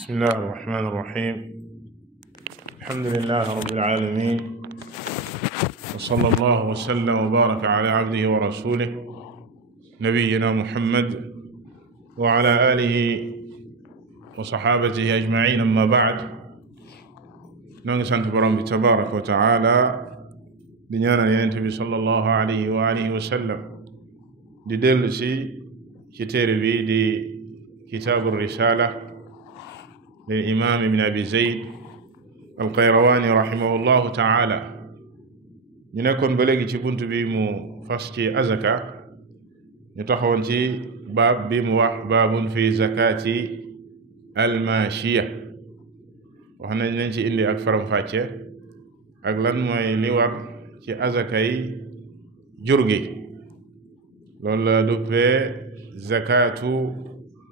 بسم الله الرحمن الرحيم. الحمد لله رب العالمين، وصلى الله وسلم وبارك على عبده ورسوله نبينا محمد وعلى آله وصحابته أجمعين. أما بعد، نونغ سانت بروم بي تبارك وتعالى di ñaanal Yonent bi sallallahu alayhi wa alihi wa sallam di dellu ci téere bi di kitaabu risala lil imaam ibn abi zayd al-qayrawaani rahimahullahu taala. ñu nekkoon ba léegi ci bunt bi mu fas ci azaka. ñu taxawoon ci baab bi mu wax baabun fi zakati almaashiya. wax nañ ci indi ak faram-fàcce ak lan mooy li war ci azakay jur gi. loolu la duppee zakatu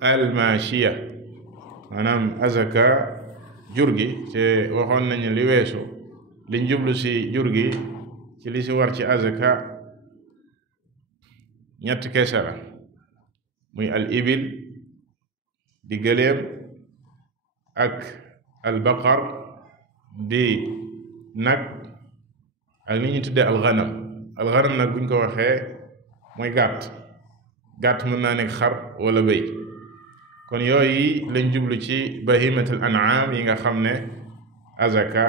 almaashiya, maanaam azaka jur gi. te waxoon nañu li weesu liñ jublu ci jur gi ci li ci war ci azaka ñett kese la, muy al ibil di gëléem ak al baqar di nag ak li ñuy tuddee alxanam nag buñ ko waxee mooy gàtt mën naa nekk xar wala bëy. kon yooyu lañ jublu ci bahimatul an'am yi nga xam ne azaka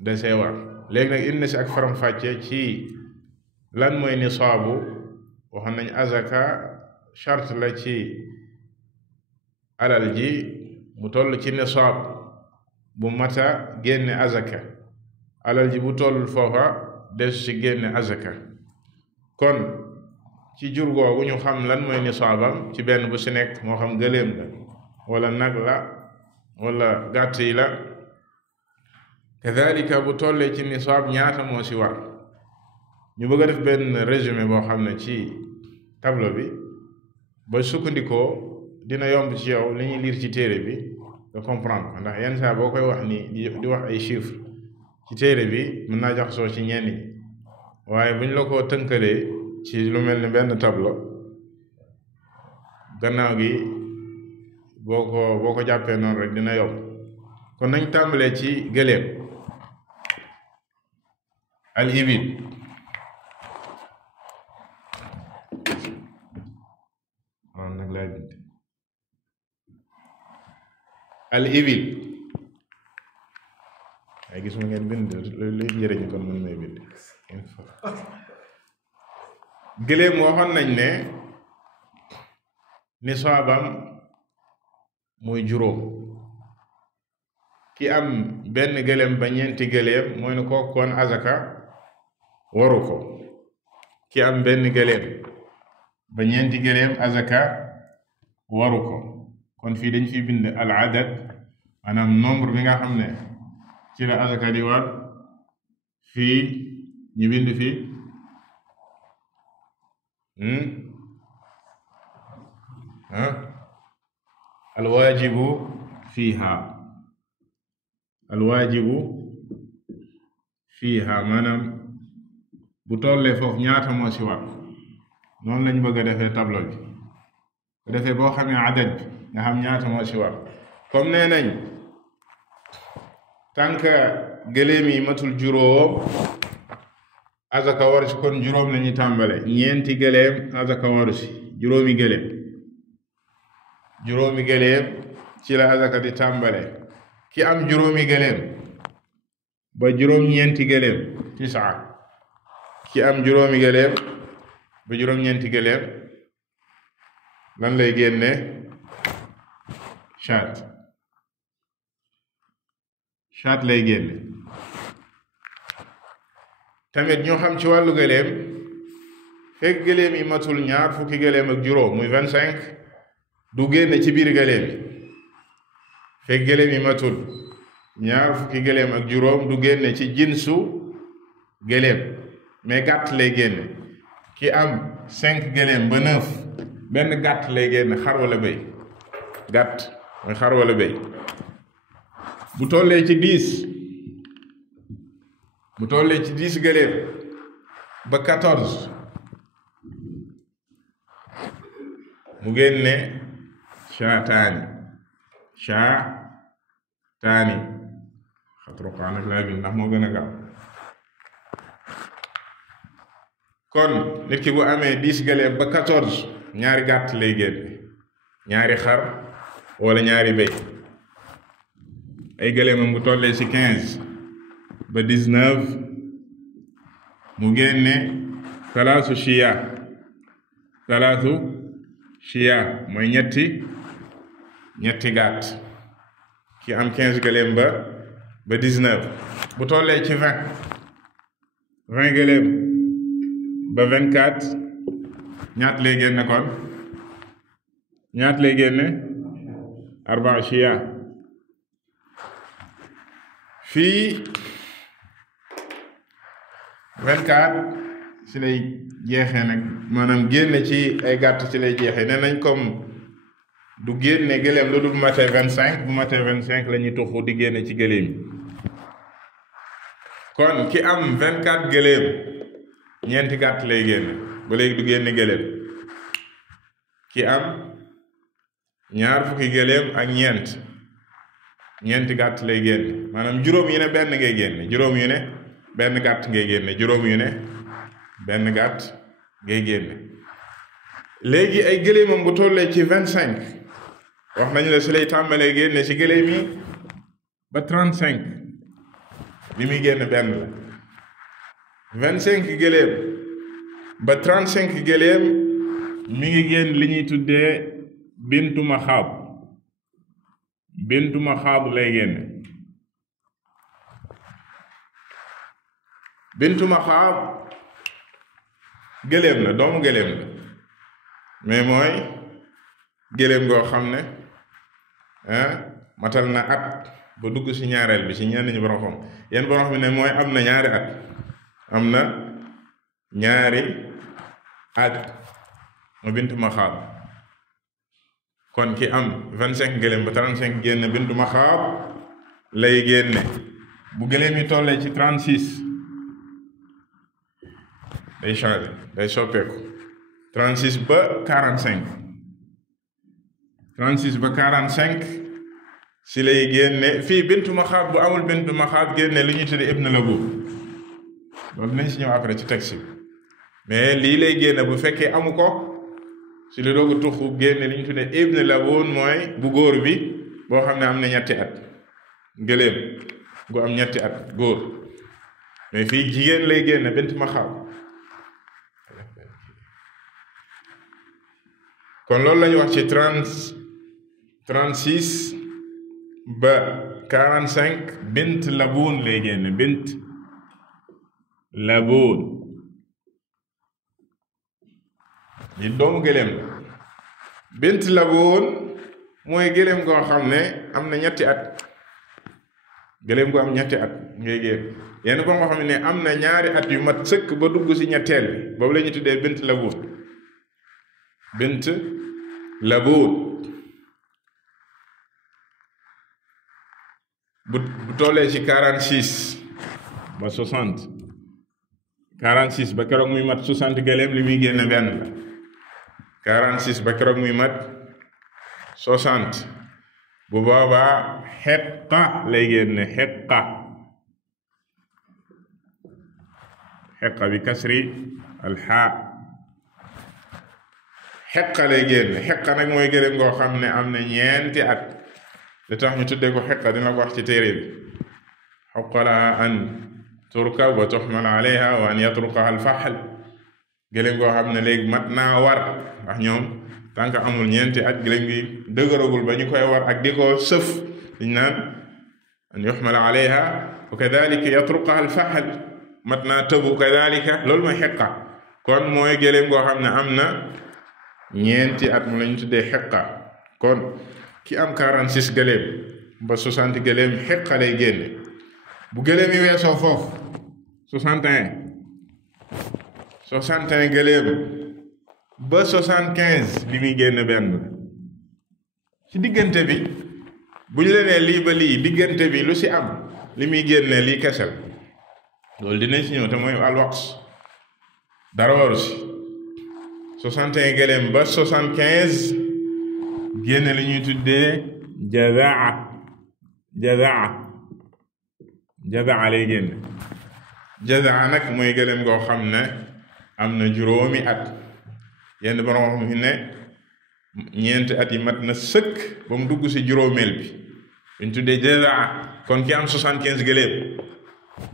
da see war. léegi nag indi na si ak faram-fàcce ci lan mooy nisaabu. waxoon nañ azaka charte la ci alal ji mu toll ci nisaab bu mata génne azaka. alal ji bu toll foofa des ci génne azaka. kon ci jur googu ñu xam lan mooy nisaabam ci benn bu si nekk, moo xam gëléem la wala nag la wala gàtt yi la. kadhalika bu tollee ci nisaab ñaata moo si war. ñu bëgg a def benn résumé boo xam ne ci tableau bi ba sukkandikoo dina yomb ci yow li ñuy lire ci téere bi nga comprendre, ndax yenn saa boo koy wax ni di wax ay chiffres ci téere bi mën naa jaxasoo ci ñenn ñi, waaye buñ la ko tënkalee ci lu mel ni benn tableau, gannaaw gi boo ko jàppee noonu rek dina yomb. kon nañ tàmbalee ci gëléem, al ibil. nag laay bind al ibil. ay gis ma ngeen bind luy njëriñ kon mën may bind. gëléem waxoon nañ ne nisaabam muy juróom. ki am benn gëléem ba ñeenti gëléem mooy ne kooku kon azaka waru ko. ki am benn gëléem ba ñeenti gëléem azaka waru ko. kon fii dañ fi bind al adad, maanaam nombre bi nga xam ne ci la azaka di war. fii ñu bind fii alwaajibu fiiha maanaam bu tollee foofu ñaata moo ci war. noonu lañ bëgg a defee tableau bi. bu defee boo xamee adad bi nga xam ñaata moo ci war. comme nee nañ tànk gëléem yi matul juróom azaka waru ci, kon juróom lañuy tàmbale. ñeenti gëléem azaka waru ci. juróomi gëléem ci la azaka di tàmbale. ki am juróomi gëléem ba juróom-ñeenti gëléem tisaa. ki am juróomi gëléem ba juróom-ñeenti gëléem lan lay génne? shaat lay génne. tamit ñoo xam ci wàllu gëléem, fekk gëléem yi matul ñaar fukki gëléem ak juróom muy 25 du génne ci biir gëléem yi. fekk gëléem yi matul ñaar fukki gëléem ak juróom du génne ci jinsu gëléem, mais gàtt lay génne. ki am 5 gëléem ba 9 benn gàtt lay génne, xar wala bëy. gàtt mooy xar wala bëy. bu tollee ci 10 gëléem ba 14 mu génne shaataani shaataani xat ruqaa nag laa bind ndax moo gën a gaaw. kon nit ki bu amee 10 gëléem ba 14 ñaari gàtt lay génne, ñaari xar wala ñaari béy. ay gëléemam bu tollee ci 15 ba 19 mu génne salaasu shiya mooy ñetti gàtt. ki am 15 gëléem ba 19 bu tollee ci 20 gëléem ba 24 ñaat lay génne kon ñaat lay génne arbaa shiya. fii 24 ci lay jeexee nag maanaam génne ci ay gàtt ci lay jeexee nee nañ comme du génne gëléem lu dul bu matee 25 bu matee 25 la ñuy tuxu di génne ci gëléem yi. kon ki am 24 gëléem ñeenti gàtt lay génne ba léegi du génne gëléem. ki am ñaar fukki gëléem ak ñeenti gàtt lay génne maanaam juróom yu ne benn ngay génne juróom yu ne benn gàtt ngay génne juróom yu ne benn gàtt ngay génne. léegi ay gëléemam bu tollee ci 25 wax nañu la si lay tàmbalee génne ci gëléem yi ba 35 li muy génne benn la. 25 gëléem ba 35 gëléem mi ngi génn li ñuy tuddee bintu maxaab lay génne. bintu maxaab gëléem la doomu gëléem la mais mooy gëléem goo xam ne matal na at ba dugg ci ñaareel bi ci ñenn ñi borom xam yenn borom xam ne mooy am na ñaari at mu bintu maxaab. kon ki am 25 gëléem ba 35 génn bintu maxaab lay génne. bu gëléem yi tollee ci 36 day changé day soppeeku 36 ba 45 si lay génne. fii bintu maxaab bu amul bintu maxaab génne li ñuy tuddee ibn labuun loolu dinañ si ñëw après ci texte bi mais lii lay génne bu fekkee amu ko si la doogu tuxu génne li ñu tuddee ibn labuun mooy bu góor bi boo xam ne am na ñetti at gëléem gu am ñetti at góor. mais fii jigéen lay génne bintu maxaab. kon loolu lañu wax ci 36 ba 45 bint labuun lay génne bint labuun li doomu gëléem la. bint labuun mooy gëléem goo xam ne am na ñetti at gëléem gu am ñetti at ngay génn. yenn ko nga xam ne am na ñaari at yu mat sëkk ba dugg ci ñetteel bi boobu la ñu tuddee bint labuun. bint labuun bu tollee ci 46 ba 60 46 ba keroog muy mat 60 gëléem li muy génne benn la. 46 ba keroog muy mat 60 bu boobaa xeqa lay génne xeqa bi kasri alxaa xeqa lay génne. xeqa nag mooy gëléem goo xam ne am na ñeenti at li tax ñu tuddee ko xeqa dina ko wax ci téere bi. xaqa laha an turkab wa tuxmal alayha wa an yatrukaha alfaxl gëléem goo xam ne léegi mat naa war ndax ñoom tant que amul ñeenti at gëléem gi dëgëragul ba ñu koy war ak di ko sëf liñ naan an yuxmal alayha wa kadalika yatrukaha alfaxl mat naa tëbu kadalika loolu mooy xeqa. kon mooy gëléem goo xam ne am na ñeenti at mu lañu tuddee xeqa. kon ki am 46 gëléem ba 60 gëléem xeqa lay génne. bu gëléem yi weesoo foofu 61 gëléem ba 75 li muy génn benn ci diggante bi bu ñu leen lii ba lii diggante bi lu ci am li muy génne lii kesel loolu dinañ ci ñëw te mooy alwaqs dara waru ci 61 gëléem ba 75 génne li ñuy tuddee jazaa lay génne. jazaa nag mooy gëléem goo xam ne am na juróomi at. yenn borom xam ne ñeenti at yi mat na sëkk ba mu dugg ci juróomeel bi ñu tuddee jazaa. kon ki am 75 gëléem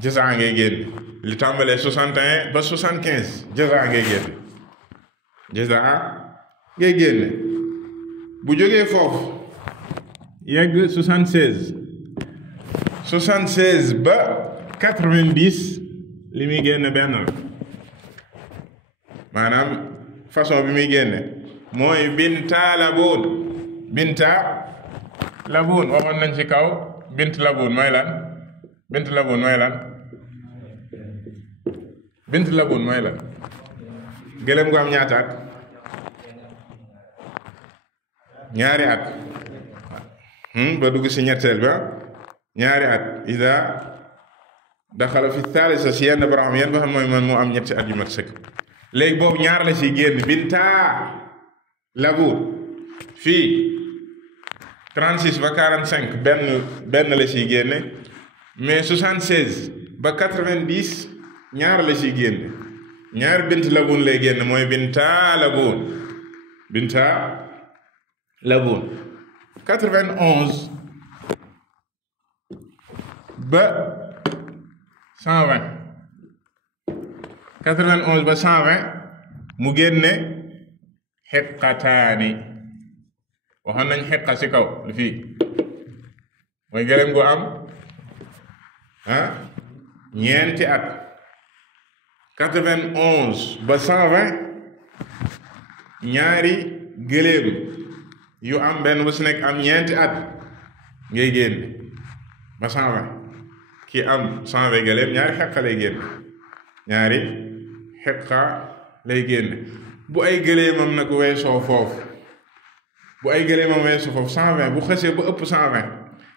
jazaa ngay génne. li tàmbalee 61 ba 75 jazaa ngay génne. jazaa ngay génne. bu jógee foofu yegg 76 ba 90 li muy génne benn la. maanaam façon bi muy génne mooy binta labuun waxoon nañ ci kaw. bint labuun mooy lan? bint labuun mooy lan? gëlëm gu am ñaata at? ñaari at. ba dugg ci ñetteel ba ñaari at. ida daxala fi thaalisa si yenn borom yenn ba xam mooy man mu am ñetti at yu mat sëkk. léegi boobu ñaar la ci génn binta labuun. fii 36 ba 45 benn la ciy génne. mais 76 ba 90 ñaar la ciy génne. ñaar bint labuun lay génn mooy binta labuun. 91 ba 120. 91 ba 120 mu génne xiqataani. waxoon nañ xiqa ci kaw lu fii mooy gëléem gu am ñeenti at. 91 ba 120 ñaari gëléem yu am benn bu ci nekk am ñeenti at ngay génne ba 120. ki am 120 gëléem ñaari xiqa lay génne. ñaari xiqa lay génne. bu ay gëléemam nag weesoo foofu. bu ay gëléemam weesu foofu 120 bu xësee ba ëpp 120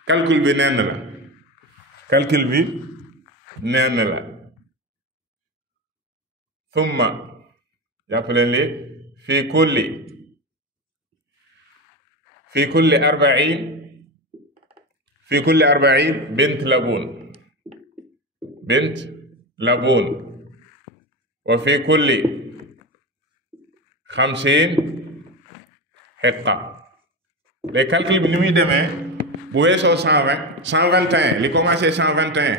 calcul bi nenn la. thumma jàpp leen li fii kulli 40 bint labuun wa fii kulli 50 xiqa. les calcul bi ni muy demee bu weesoo 120 121 li commencé 121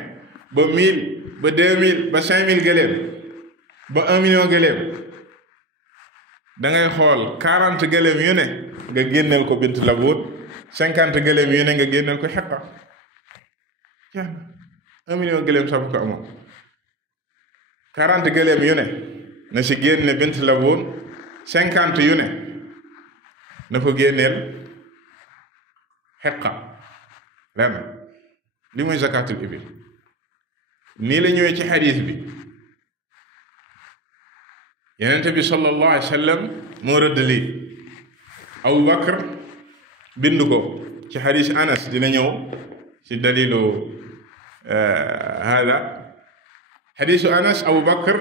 ba 1000 ba 2000 ba 5000 gëléem ba 1 million gëléem da ngay xool 40 gëléem yu ne nga génneel ko bint labuun 50 gëléem yu ne nga génneel ko xiqa. 1 million gëléem sax bu ko amoon 40 gëléem yu ne na ci génne bint labuun 50 yu ne na ko génneel xiqa. lenn li mooy zakatul ibil. nii la ñëwee ci xadiis bi. Yonent bi sallallahu alayhi wa sallam moo rëdd lii. Abu Bakr bind ko ci xadiis Anas dina ñëw ci dalilu hada. xadiisu Anas Abu Bakr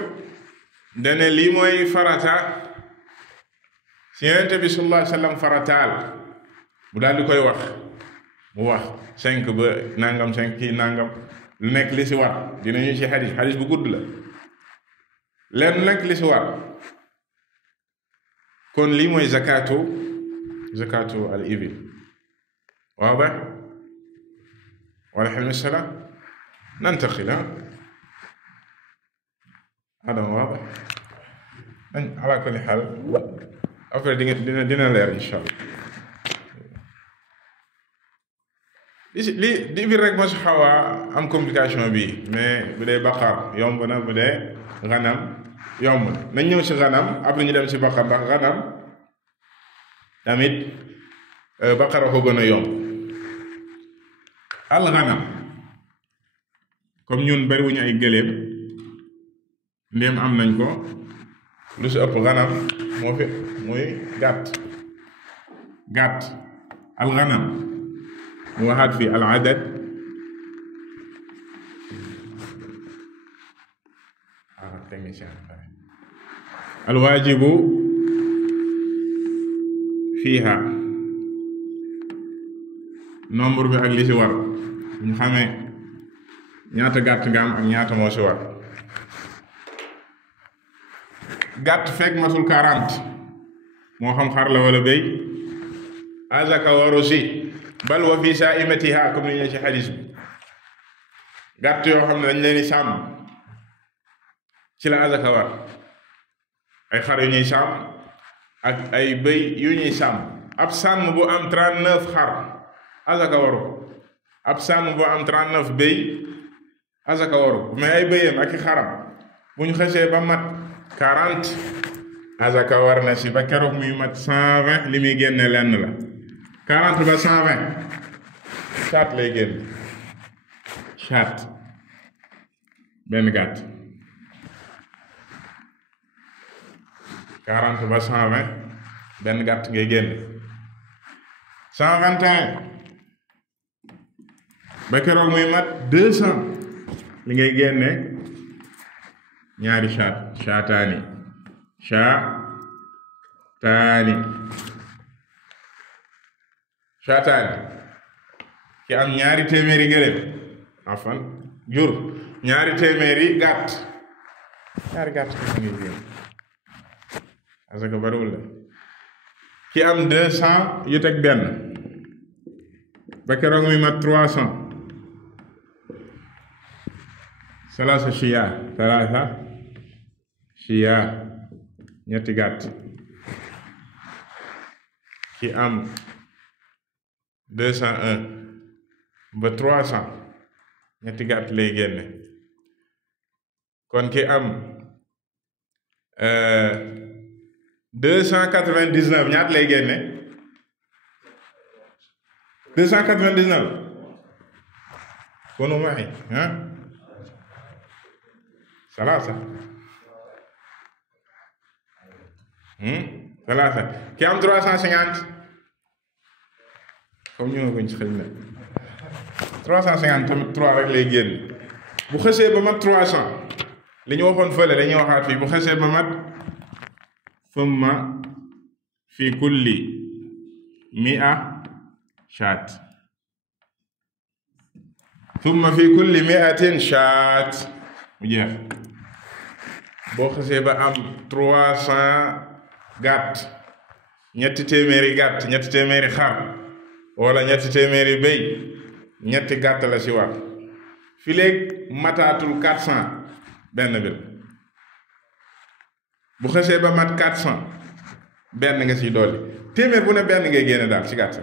dane lii mooy farata si Yonent bi sallallahu alayhi wa sallam farataal mu daal di koy wax. mu wax 5 ba nangam 5 kii nangam lu nekk li si war dinañu ci xadis bu gudd la. lenn nekk li si war. kon lii mooy zakatu al ibil. واضح؟ ولحم السلام ننتقل. هذا واضح. على كل حال après dina leer insha allah. li biir rek moo si xaw a am complication bi mais bu dee baqar yomb na bu dee ganam yomb na. nañ ñëw si ganam après ñu dem si baqar ndax ganam tamit baqar a ko gën a yomb. al ganam comme ñun bariwuñu ay gëléem ndéem am nañ ko lu si ëpp ganam moo fi muy gàtt al ganam mu waxaat fi al adad al waajibu fiiha nombre bi ak li ci war ñu xamee ñaata gàtt nga am ak ñaata moo ci war. gàtt fekk matul 40 moo xam xar la wala béy azaka waru si bal wa fi saimatiha comme ni ñu ci xadis bi gàtt yoo xam ne dañ leen di sàmm ci la azaka war ay xar yu ñuy sàmm ak ay béy yu ñuy sàmm. ab sàmm bu am 39 xar azaka waru ab sàmm bu am 39 béy azaka waru mais ay béyam ak i xaram bu ñu xesee ba mat 40 azaka war na si ba keroog muy mat 120 li muy génne lenn la 40 ba 120 caat lay génn caat benn gàtt 40 ba 120 benn gàtt ngay génn 121 ba keroog muy mat 200 li ngay génne ñaari caataani ki am ñaari téeméeri gëléem afan jur ñaari téeméeri gàtt ñaari gàtt ki ngay génne asaka bariwul la ki am 200 yu teg benn ba keroog muy mat 300 salaasa shiya ñetti gàtt ki am 201 ba 300 ñetti gàtt lay génne kon ki am 299 ñaat lay génne 299 konu maxi salaasa ki am 350 comme ñu nga koñ ci xëy na 350 tamit 3 rek lay génn bu xësee ba mat 300 li ñu waxoon fële dañuy waxaat fii bu xësee ba mat thumma fi kulli 100 shaat thumma fi kulli 100 shaat mu jeex boo xasee ba am 300 gàtt ñetti téeméeri gàtt ñetti téeméeri xar wala ñetti téeméeri béy ñetti gàtt la ci war fi léegi mataatul 400 benn bi bu xasee ba mat 400 benn nga ciy dolli téeméer bu ne benn ngay génne daal ci gàtt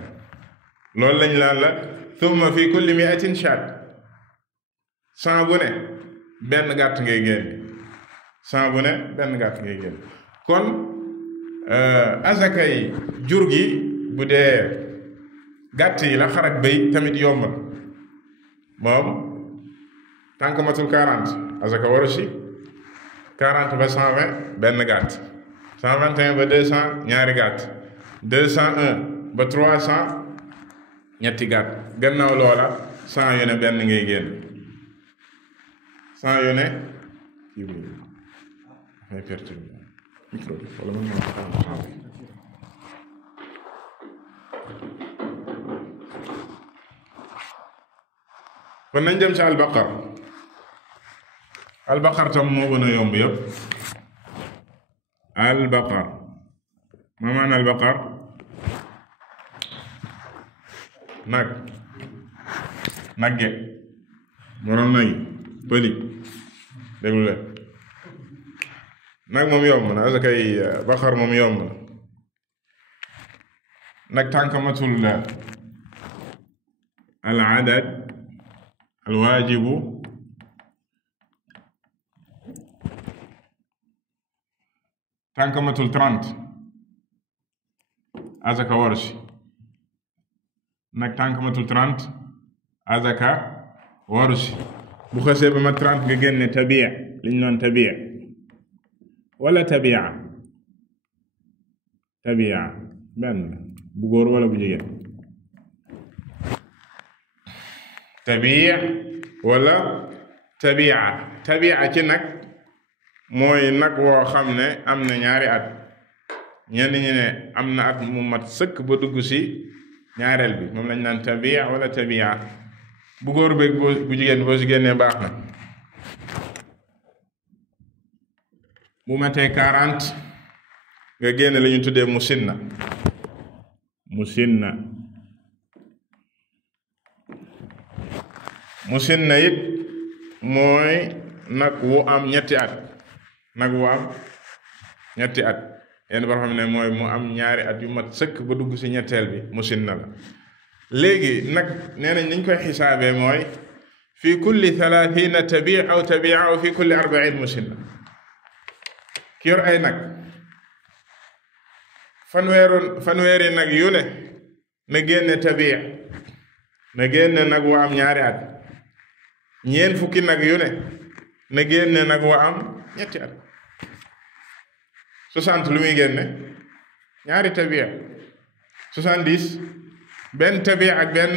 loolu lañ laan la thumma fi kulli 100 shaat 100 bu ne benn gàtt ngay génne 100 bu ne benn gàtt ngay génne kon azakay jur gi bu dee gàtt yi la xar ak béy tamit yomb na moom tànk matul 40 azaka waru si 40 ba 120 benn gàtt 121 ba 200 ñaari gàtt 201 ba 300 ñetti gàtt gannaaw loola 100 yu ne benn ngay génn 100 yu ne kii bi dafay perturbé micro bi wala mën naa xam kon nañ dem ci albaqar tam moo gën a yomb yëpp albaqar ma maan albaqar nagge moroom nagi pëli déglu leen nag moom yomb na asakay baqar moom yomb na nag tànkamatul al adad al waajibu tànkamatul 30 azaka waru si nag tànkamatul 30 azaka waru si bu xasee ba ma 30 nga génne tabiya li ñu noon tabiya wala tabiya benn bu góor wala bu jigéen tabiya wala tabiya ci nag mooy nag woo xam ne am na ñaari at ñenn ñi ne am na at mu mat sëkk ba dugg ci ñaareel bi moom lañ naan tabia wala tabia bu góor beeg bu jigéen boo si génnee baax na. bu matee 40 nga génne li ñu tuddee musinna it mooy nag wu am ñetti at yenn boo xam ne mooy mu am ñaari at yu mat sëkk ba dugg ci ñetteel bi musinna la. léegi nag nee nañ niñ koy xisaabee mooy fi kulli 30 tabia aw fi kulli 40 musinna. ki yor ay nag fanweeri nag yu ne na génne tabia na génne nag wa am ñaari at. ñeent fukki nag yu ne na génne nag wa am ñetti at. 60 lu muy génne ñaari tabia. 70 benn tabia ak benn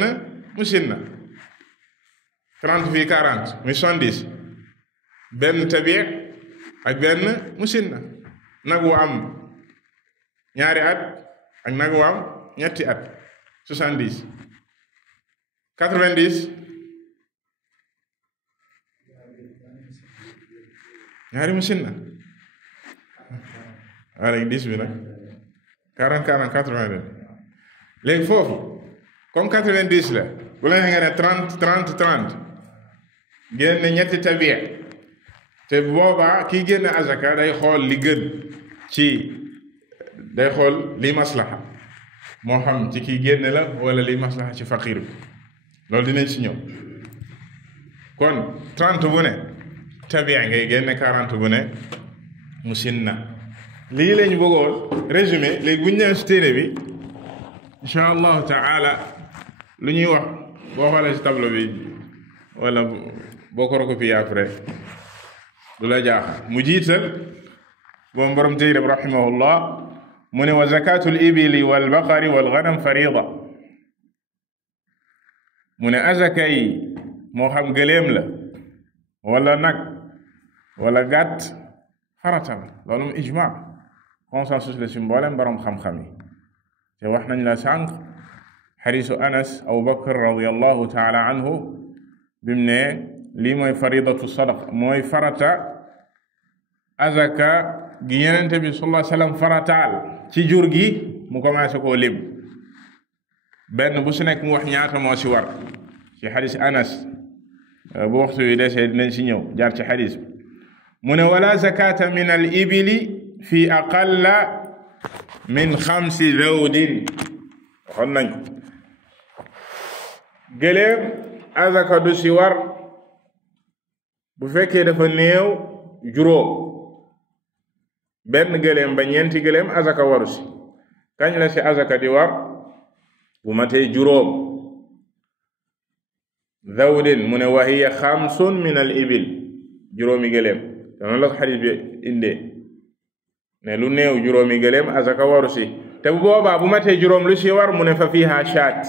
musinna. 30 fii 40 muy 70 benn tabia ak benn musinna. nag wu am ñaari at ak nag wu am ñetti at 70. 90 ñaari musinna. léegi 10 bi nag 40 80 léegi foofu comme 90 la bu la nga ne 30 génne ñetti tabia. te boobaa kii génne azaka day xool li gën day xool li maslaha moo xam ci kii génne la wala li maslaha ci faqir bi. loolu dinañ si ñëw. kon 30 bu ne tabia ngay génne, 40 bu ne musinna. lii lañu bëggoon résumé. léegi bu ñu ñëwee si téere bi incha allahu taala lu ñuy wax boo xoolee si tableau bi wala boo ko recopier après du la jaaxal. mu jiital boom borom téere bi rahimahullah mu ne wa zakatul ibili wal baqari wal ganam farida. mu ne azaka yi moo xam gëléem la wala nag wala gàtt farata la. loolu mu ijma consensus la si mboolem borom xam-xam yi. te wax nañ la sànq xadiisu Anas Abu Bakr radiyallahu taala anhu bimu ne lii mooy faridatu sadaqa mooy farata azaka gi Yonent bi sallallahu alayhi wa sallam farataal ci jur gi mu commencé koo lim benn bu si nekk mu wax ñaata moo si war. ci xadis Anas bu waxtu wi desee dinañ si ñëw jaar ci xadis bi. mu ne wala zakata min al ibili fi aqalla min 5 zawdin. waxoon nañ ko gëléem azaka du si war bu fekkee dafa néew juróom. benn gëléem ba ñeenti gëléem azaka waru si. kañ la si azaka di war? bu matee juróom. zawdin mu ne wa hiya 5 min al ibil juróomi gëléem. te noonu la ko xadis bi indee ne lu néew juróomi gëléem azaka waru si. te bu boobaa bu matee juróom lu si war mu ne fa fiha shaat.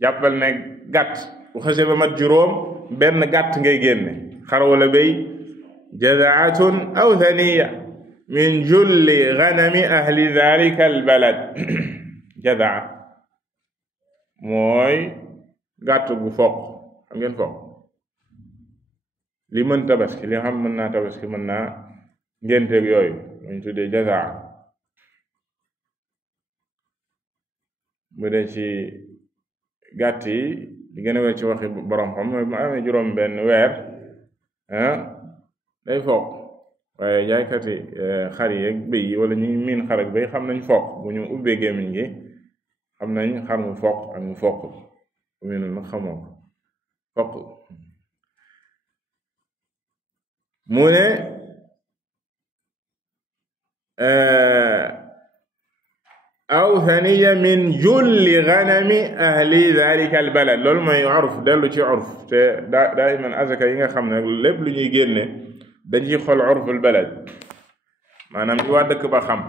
jàppal ne gàtt bu xasee ba mat juróom benn gàtt ngay génne. xar wala béy. jazaatun aw thaniya min julli ganami ahli dhalika al balad. jazaa mooy gàtt gu foq. xam ngeen foq li mën tabaski li xam mën naa tabaski mën naa ngénteeg yooyu ñu tuddee jazaa. bu dee ci gàtt yi di gën a wér ci waxi borom xam mooy bu amee juróom benn weer day foq. waaye jaaykati xar yi ak béy yi wala ñu miin xar ak béy xam nañ foq. bu ñu ubbee gémmiñ gi xam nañ xar mu foq ak mu foq. bu mu ne nag xamoo ko foq. mu ne aw thaniya min julli ganami ahli dhalika al balad. loolu mooy urf dellu ci urf. te daiman azaka yi nga xam ne lépp lu ñuy génne dañ ciy xool urful balad maanaam li waa dëkk ba xam.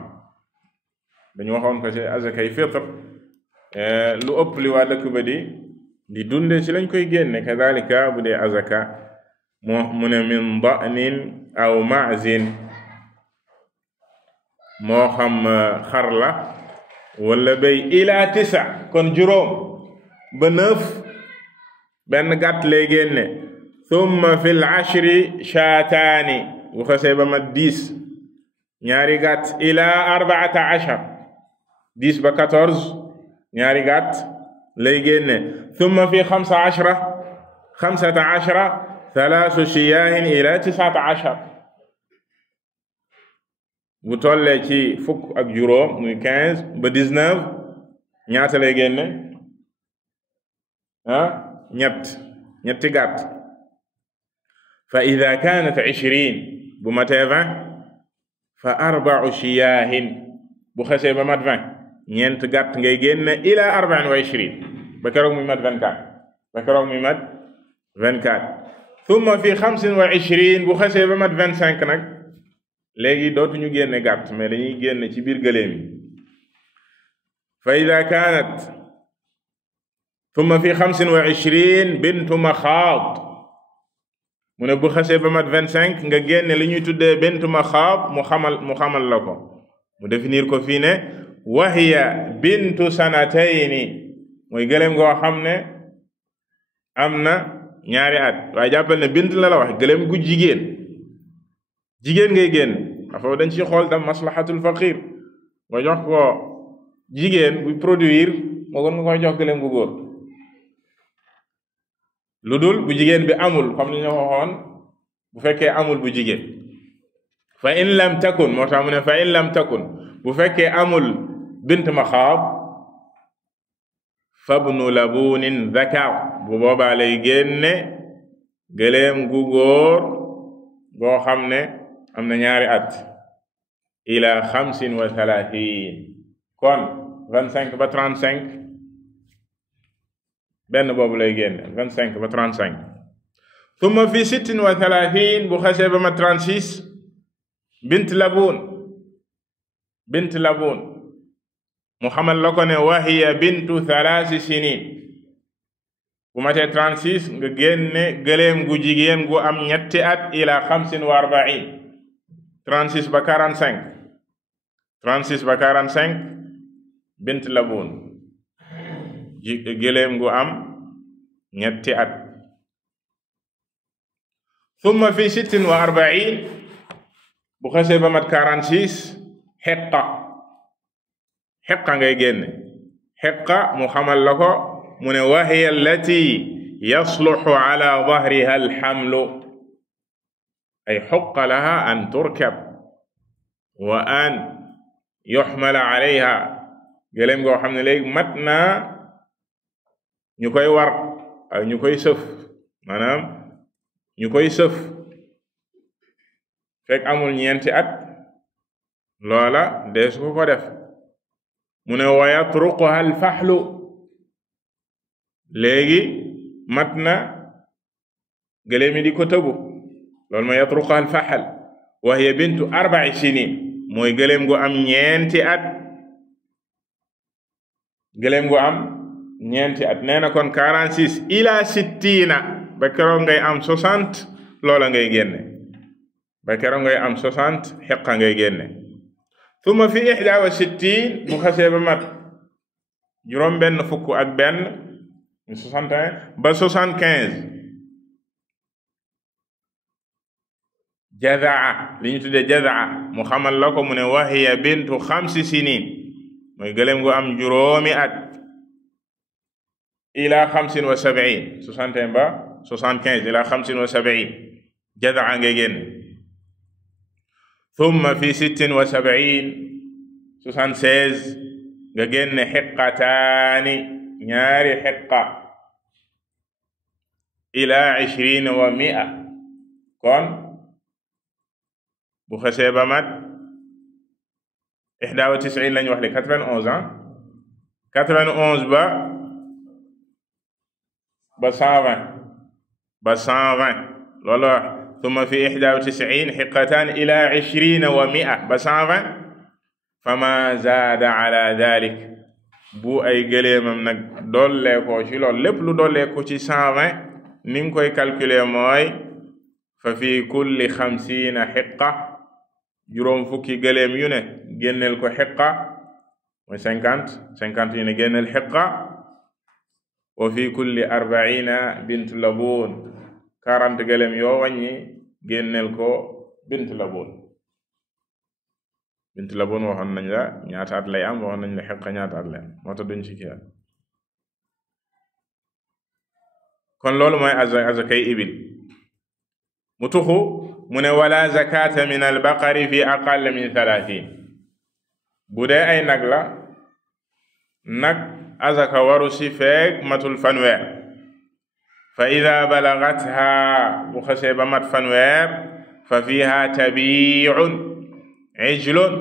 dañu waxoon ko ci azaka yi fitr lu ëpp li waa dëkk ba di dunde ci lañ koy génne. kadhalika bu dee azaka mu ne min da'nin aw ma'zin moo xam xar la wala béy ila 9 kon juróom ba 9 benn gàtt lay génne thumma fi l 10 shaataani bu xasee ba mat 10 ñaari gàtt ila 14 10 ba 14 ñaari gàtt lay génne thumma fi 15 3 shiyaahin ila 19 bu tollee ci fukk ak juróom muy 15 ba 19 ñaata lay génne ñetti gàtt fa ida kanat 20 bu matee 20 fa 4 shiyaahin bu xasee ba mat 20 ñeent gàtt ngay génne ila 24 ba keroog muy mat 24 thumma fi 25 bu xasee ba mat 25 nag léegi dootuñu génne gàtt mais dañuy génne ci biir gëléem yi fa ida kanat thumma fi 25 bintu maxaad mu ne bu xasee ba mat 25 nga génne li ñuy tuddee bintu maxaad mu xamal la ko mu définir ko fii ne wa hiya bintu sanatayni mooy gëléem goo xam ne am na ñaari at waaye jàppal ne bint la wax gëléem gu jigéen ngay génn afoofu dañ ci xool tam maslahatul faqir nga jox ko jigéen buy produire moo gën nga koy jox gëléem gu góor lu dul bu jigéen bi amul comme ni ñu waxoon bu fekkee amul bu jigéen fa in lam takun moo tax mu ne fa in lam takun bu fekkee amul bint maxaab fabnu labunin zakar bu boobaa lay génne gëléem gu góor goo xam ne am na ñaari at ila 35 kon 25 ba 35 benn boobu lay génne 25 ba 35 thumma fi 36 bu xasee ba ma 36 bint labun mu xamal la ko ne wa hiya bintu 3 sinin bu matee 36 nga génne gëléem gu jigéen gu am ñetti at ila 45 36 ba 45 bint labun gëléem gu am ñetti at thumma fi 46 bu xasee ba mat 46 xiqa ngay génne xiqa mu xamal la ko mu ne wa hiya allati yasluxu ala dahriha alxamlu ay xuqa laha an turkab wa an yuxmala alayha gëléem goo xam ne léegi mat naa ñu koy war ak ñu koy sëf maanaam ñu koy sëf fekk amul ñeenti at loola deesu ko def mu ne wa yatruquha alfaxlu léegi mat na gëléem yi di ko tëbu loolu mooy yatruquha alfaxal wa hiya bintu 4 sinin mooy gëléem gu am ñeenti at nee na kon 46 ila 60 ba keroog ngay am 60 loola ngay génne ba keroog ngay am 60 xiqa ngay génne thumma fi 61 bu xasee ba mat juróom benn fukk ak benn 61 ba 75 jazaa li ñu tuddee jazaa mu xamal la ko mu ne wa hiya bintu 5 sinin mooy gëléem gu am juróomi at ila 75 61 ba 75 ila 75 jazaa ngay génne thumma fi 76 nga génne xiqataani ñaari xiqa ila 20 wa 100 kon bu xasee ba mat 91 lañu wax le 91 ans 91 ba 120 loolu wax thumma fi 91 xiqatan ila 20 wa 100 ba 120 fama zaada ala dalik bu ay gëléemam nag dollee ko ci loolu lépp lu dollee ko ci 120 ni nga koy calculer mooy fa fi kulli 50 xiqa juróom fukki gëléem yu ne génneel ko xiqa mooy 50 yu ne génneel xiqa wa fi kulli 40 bint labun 40 gëlem yoo wàññi génneel ko bint labun waxoon nañ la ñaata at lay am waxoon nañ la xiqa ñaata at lay am moo tax duñ ci kii kon loolu mooy azakay ibil mu tuxu mu ne wala zakata min albaqari fi aqall min 30 bu dee ay nag la nag azaka waru si feek matul fanweer fa ida balagatha bu xasee ba mat fanweer fa fiha tabi'un ijlun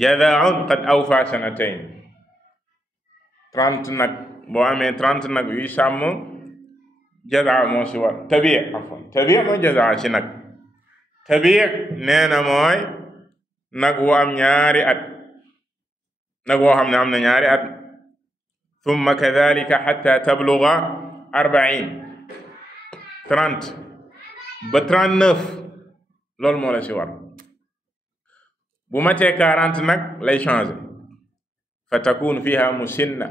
jadaa'un qad awfa sanatayn 30 nag boo amee 30 nag yuy sàmm jadaa moo si war tabi' mooy jadaa si nag tabi' nee na mooy nag wu am ñaari at nag woo xam ne am na ñaari at thumma kadhalika hatta tabluga 40 ba 39 loolu moo la si war bu matee 40 nag lay changer fa takun fiha musinna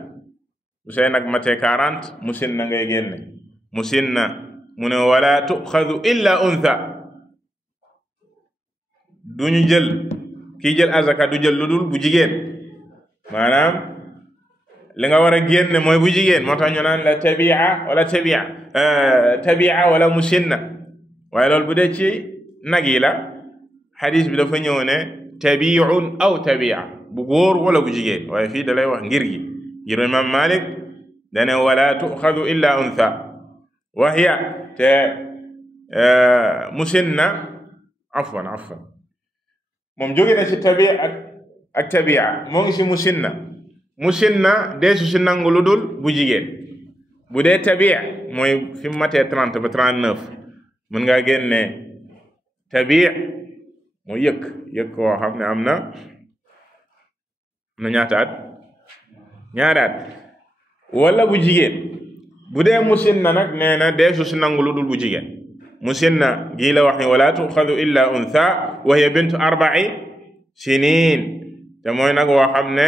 bu say nag matee 40 musinna ngay génne musinna mu ne wala tuxadu illa untha duñu jël kii jël azaka du jël lu dul bu jigéen maanaam li nga war a génne mooy bu jigéen moo tax ñu naan la tabia wala musinna waaye loolu bu dee ci nag yi la xadis bi dafa ñëw ne tabiun aw tabia bu góor wala bu jigéen waaye fii da lay wax ngir gi ngir imam Malik dane wala tuxadu illa untha wa hiya te musinna afwan moom jóge na ci tabi ak tabia moo ngi ci musinna deesu si nangu lu dul bu jigéen bu dee tabia mooy fi mu matee 30 ba 39 mën ngaa génne tabia mooy yëkk koo xam ne am na ñaata at ñaari at wala bu jigéen bu dee musinna nag nee na deesu si nangu lu dul bu jigéen musinna gii la wax ni wala tuxadu illa untha wa hiya bintu 4 sinin te mooy nag woo xam ne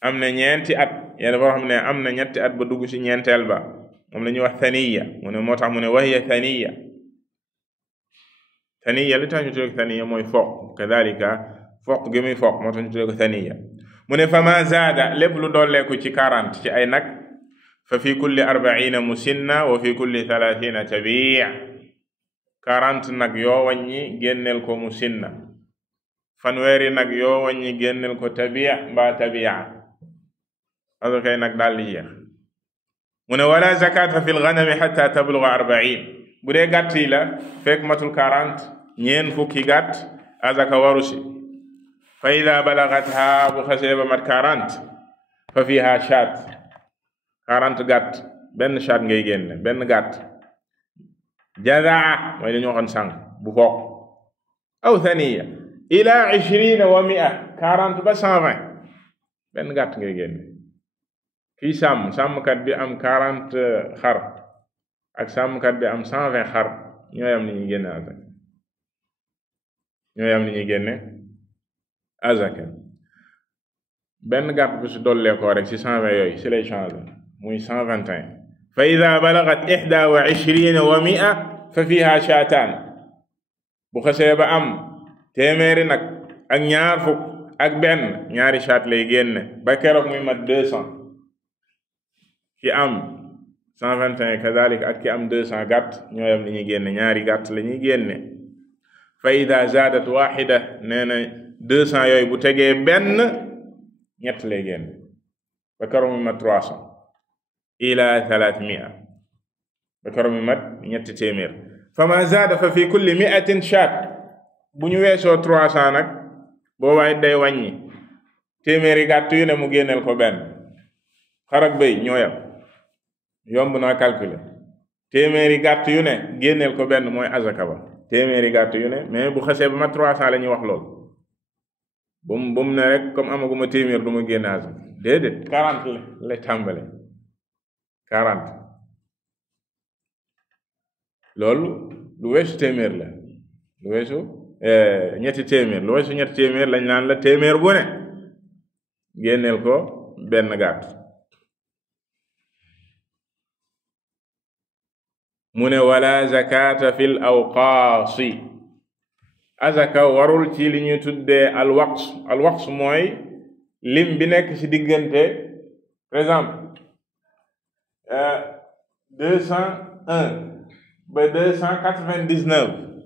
am na ñeenti at yéen boo xam ne am na ñetti at ba dugg ci ñeenteel ba moom la ñuy wax thaniya mu ne moo tax mu ne wa hiya thaniya li tax ñu tuddee ko thaniya mooy foq kadalika foq gi muy foq moo tax ñu tuddee ko thaniya mu ne fa ma zaada lépp lu dolleeku ci 40 ci ay nag fa fi kulli 40 musinna wa fi kulli 30 tabi' 40 nag yoo wàññi génneel ko musinna fanweeri nag yoo wàññi génneel ko tabi' mbaa tabi'a azakay nag daal di jeex mu ne wala zakata fi lganami xata tabluga 40 bu dee gàtt yi la fekk matul 40 ñeen fukki gàtt azaka waru si fa ida balagatha bu xasee ba mat 40 fa fiha shaat 40 gàtt benn shaat ngay génne benn gàtt jazaa mooy li ñu waxoon sànq bu foog aw thaniya ila 20 wa 100 40 ba 120 benn gàtt ngay génne kii sàmmkat bi am 40 xar ak sàmmkat bi am 120 xar ñooy am ni ñuy génne azaka benn gàtt bu si dollee ko rek si 120 yooyu si lay changé muy 121 fa ida balagat 21 wa 100 fa fiha shaatan bu xasee ba am téeméeri nag ak ñaar fukk ak benn ñaari shaat lay génne ba keroog muy mat 200 ki am 121 kadalik ak ki am 200 gàtt ñooyam li ñuy génne ñaari gàtt la ñuy génne fa ida zaadat waxida nee na 200 yooyu bu tegee benn ñett lay génne ba keroog muy mat 300 ila 300 ba keroog muy mat ñetti téeméer fa ma zaada fa fi kulli 100 shaat bu ñu weesoo 300 nag boobaay day wàññi téeméeri gàtt yu ne mu génneel ko benn xar ak bëy ñooyam yomb naa calculer téeméeri gàtt yu ne génneel ko benn mooy azaka ba téeméeri gàtt yu ne mais bu xasee ba ma 300 la ñuy wax lool bu mu ne rek comme amaguma téeméer du ma génne azaka déedéet 40 la tàmbale 40 loolu lu weesu téeméer la lu weesu ñetti téeméer lañ naan la téeméer bu ne génneel ko benn gàtt. mu ne wala zakata fil awqaasi, azaka warul ci li ñuy tuddee alwaqs mooy lim bi nekk ci diggante, par exemple 201 ba 299,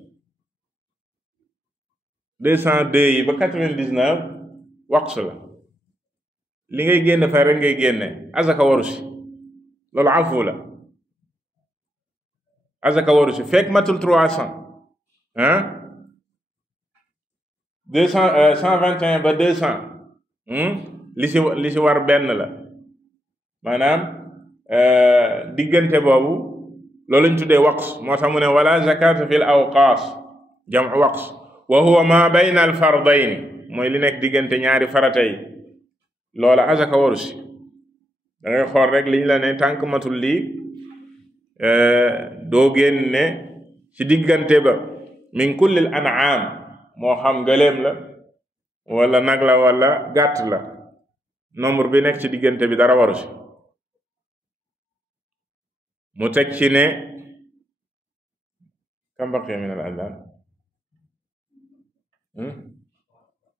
202 yi ba 99 waqs la. li ngay génne fay rek ngay génne, azaka waru ci. loolu afu la. azaka waru ci fekk matul 300 121 ba 200 li ci war benn la. maanaam diggante boobu loolu lañ tuddee waqs. moo tax mu ne wala zakata fil awqaas, jam'u waqs. wa huwa ma bayna al fardayni, mooy li nekk diggante ñaari farata yi. loola azaka waru ci. da ngay xool rek liñ la ne tànk matul lii doo génne ci diggante ba min kullil an'am, moo xam gëléem la wala nag la wala gàtt la. nombre bi nekk ci diggante bi dara waru ci. mu teg ci ne kam baqiya min al adhan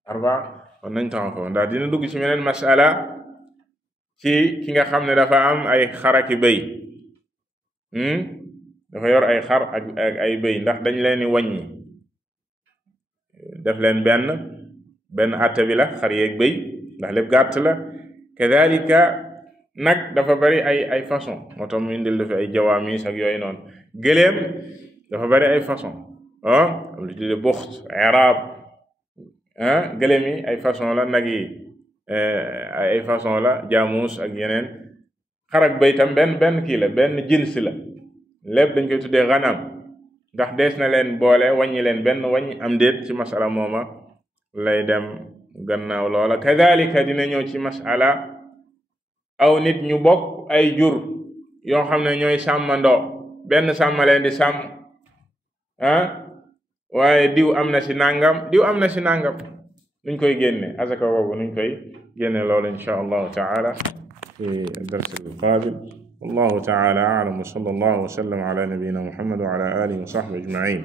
arbaa. kon nañ taxaw foofu ndax dina dugg ci meneen masala ci ki nga xam ne dafa am ay xaraki bëy, dafa yor ay xar ak ay bëy, ndax dañ leen di wàññi def leen benn àtte bi la, xar yeeg bëy, ndax lépp gàtt la. kadhalika nag dafa bari ay façon, moo tax mu indil dafa ay jawaamis ak yooyu noonu. gëléem dafa bari ay façon, am lu tudde buxt, irab. gëléem yi ay façon la, nag yi ay façon la, jaamuus ak yeneen. xar ak bëy tam benn kii la, benn jins la. lépp dañ koy tuddee ganam, ndax dees na leen boole wàññi leen benn wàññi am déet, ci masala mooma lay dem gannaaw loola. kadhalika dina ñëw ci masala aw nit ñu bokk ay jur yoo xam ne ñooy sàmmandoo, benn sàmm leen di sàmm, waaye diw am na ci nangam, diw am na ci nangam. nuñ koy génne azaka boobu nuñ koy génne loolu insha allahu taala fi dars al-qaabil. wallahu taala a'lam wa sallallahu wa sallam ala nabiyyina muhammad wa ala alihi wa sahbihi ajma'in.